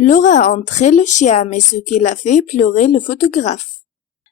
Laura a entré le chien, mais ce qui l'a fait pleurer le photographe.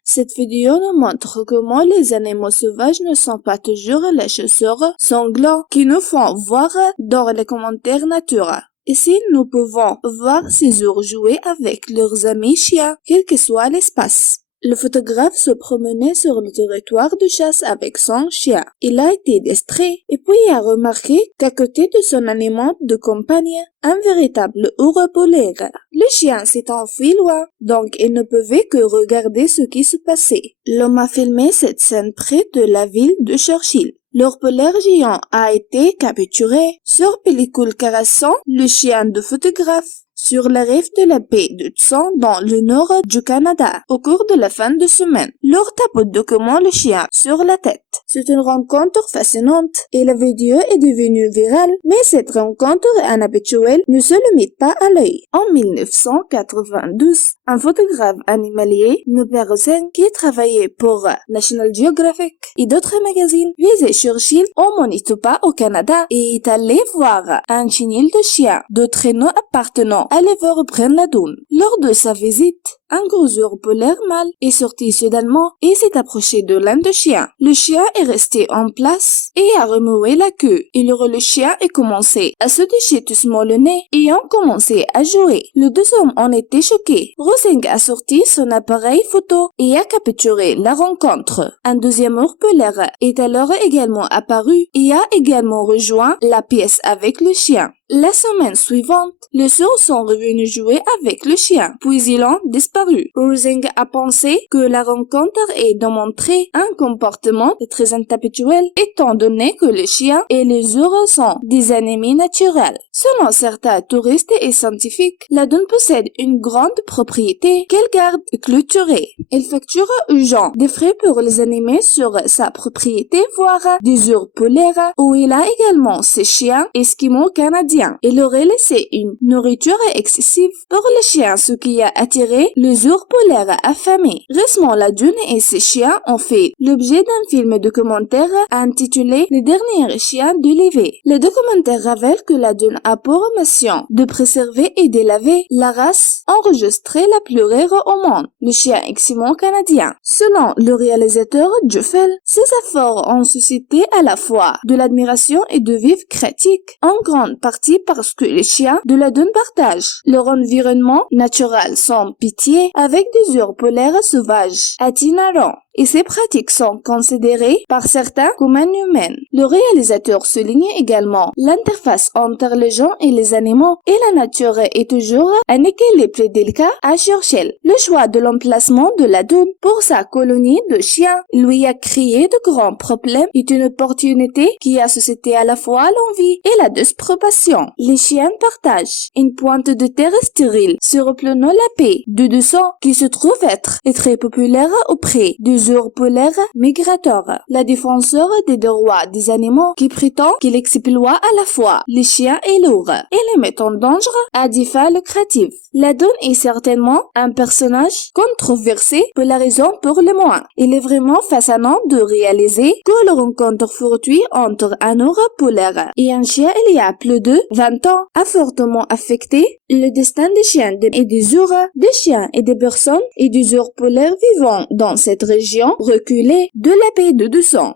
Cette vidéo nous montre comment les animaux sauvages ne sont pas toujours les chasseurs sanglants qui nous font voir dans les commentaires nature. Ici, nous pouvons voir ces ours jouer avec leurs amis chiens, quel que soit l'espace. Le photographe se promenait sur le territoire de chasse avec son chien. Il a été distrait et puis a remarqué qu'à côté de son animal de compagnie, un véritable ours polaire. Le chien s'est enfui loin, donc il ne pouvait que regarder ce qui se passait. L'homme a filmé cette scène près de la ville de Churchill. L'ours polaire géant a été capturé sur pellicule caressant le chien de photographe sur la rive de la baie d'Hudson dans le nord du Canada. Au cours de la fin de semaine, l'ours tapote doucement le chien sur la tête. C'est une rencontre fascinante et la vidéo est devenue virale, mais cette rencontre inhabituelle ne se limite pas à l'œil. En 1992, un photographe animalier, Norbert Rosen, qui travaillait pour National Geographic et d'autres magazines, visait Churchill au Manitoba au Canada et est allé voir un chenil de chien de traîneau appartenant à l'éleveur Brenna Dunn. Lors de sa visite, un gros ours polaire mâle est sorti soudainement et s'est approché de l'un des chiens. Le chien est resté en place et a remué la queue. Et le chien a commencé à se toucher doucement le nez et ont commencé à jouer. Les deux hommes en étaient choqués. Rosing a sorti son appareil photo et a capturé la rencontre. Un deuxième ours polaire est alors également apparu et a également rejoint la pièce avec le chien. La semaine suivante, les ours sont revenus jouer avec le chien, puis ils ont disparu. Rosing a pensé que la rencontre est démontré un comportement très inhabituel étant donné que les chiens et les ours sont des ennemis naturels. Selon certains touristes et scientifiques, la Dunn possède une grande propriété qu'elle garde clôturée. Elle facture aux gens des frais pour les animer sur sa propriété, voire des ours polaires où il a également ses chiens esquimaux canadiens. Il aurait laissé une nourriture excessive pour les chiens, ce qui a attiré les ours polaires affamés. Récemment, la Dunn et ses chiens ont fait l'objet d'un film documentaire intitulé Les derniers chiens de l'éveil. Le documentaire révèle que la Dunn a pour mission de préserver et d'élever la race enregistrée la plus rare au monde, le chien esquimau canadien. Selon le réalisateur Joffel, ces efforts ont suscité à la fois de l'admiration et de vives critiques, en grande partie parce que les chiens de la Dunn partagent leur environnement naturel sans pitié avec des ours polaires sauvages, itinérants. Et ces pratiques sont considérées par certains comme inhumaines. Le réalisateur souligne également l'interface entre les gens et les animaux et la nature est toujours un équilibre délicat à Churchill. Le choix de l'emplacement de la Dunn pour sa colonie de chiens lui a créé de grands problèmes et une opportunité qui a suscité à la fois l'envie et la disapprobation. Les chiens partagent une pointe de terre stérile sur le plan la paix de 200 qui se trouve être très populaire auprès des ours polaires migrateurs. La défenseur des droits des animaux qui prétend qu'il exploite à la fois les chiens et l'ours et les met en danger à des fins lucratives. La Dunn est certainement un personnage controversé pour la raison pour le moins. Il est vraiment fascinant de réaliser que la rencontre fortuite entre un ours polaire et un chien il y a plus de 20 ans a fortement affecté le destin des chiens et des ours, des chiens et des personnes et des ours polaires vivant dans cette région reculée de la baie de 200.